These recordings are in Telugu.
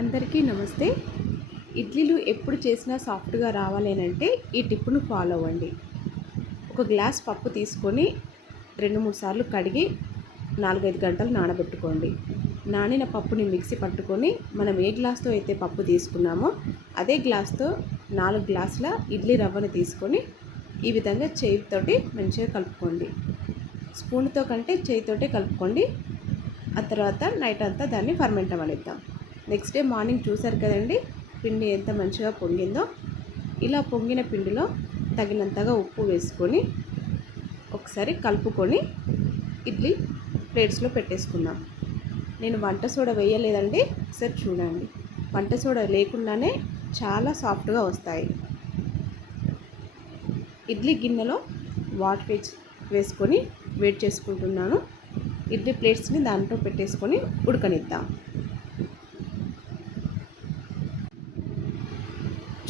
అందరికీ నమస్తే. ఇడ్లీలు ఎప్పుడు చేసినా సాఫ్ట్గా రావాలి అంటే ఈ టిప్పును ఫాలో అవ్వండి. ఒక గ్లాస్ పప్పు తీసుకొని 2-3 సార్లు కడిగి 4-5 గంటలు నానబెట్టుకోండి. నానిన పప్పుని మిక్సీ పట్టుకొని మనం ఏ గ్లాస్తో అయితే పప్పు తీసుకున్నామో అదే గ్లాస్తో 4 గ్లాసుల ఇడ్లీ రవ్వను తీసుకొని ఈ విధంగా చేతితోటి మంచిగా కలుపుకోండి. స్పూన్తో కంటే చేతితోటే కలుపుకోండి. ఆ తర్వాత నైట్ అంతా దాన్ని ఫర్మెంట్ అవ్వనిద్దాం. నెక్స్ట్ డే మార్నింగ్ చూసారు కదండి పిండి ఎంత మంచిగా పొంగిందో. ఇలా పొంగిన పిండిలో తగినంతగా ఉప్పు వేసుకొని ఒకసారి కలుపుకొని ఇడ్లీ ప్లేట్స్లో పెట్టేసుకుందాం. నేను వంట సోడా వేయలేదండి, ఒకసారి చూడండి. వంట సోడా లేకుండానే చాలా సాఫ్ట్గా వస్తాయి. ఇడ్లీ గిన్నెలో వాటర్ వేసుకొని వేడి చేసుకుంటున్నాను. ఇడ్లీ ప్లేట్స్ని దాంట్లో పెట్టేసుకొని ఉడకనిద్దాం.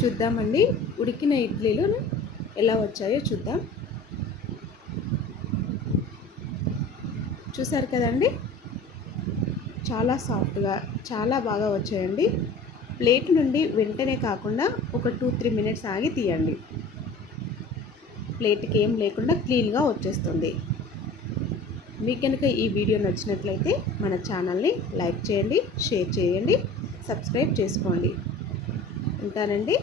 చూద్దామండి ఉడికిన ఇడ్లీలు ఎలా వచ్చాయో చూద్దాం. చూసారు కదండి, చాలా సాఫ్ట్గా చాలా బాగా వచ్చాయండి. ప్లేట్ నుండి వెంటనే కాకుండా ఒక 2-3 మినిట్స్ ఆగి తీయండి. ప్లేట్కి ఏం లేకుండా క్లీన్గా వచ్చేస్తుంది. మీకు కనుక ఈ వీడియో నచ్చినట్లయితే మన ఛానల్ని లైక్ చేయండి, షేర్ చేయండి, సబ్స్క్రైబ్ చేసుకోండి. ఉంటానండి.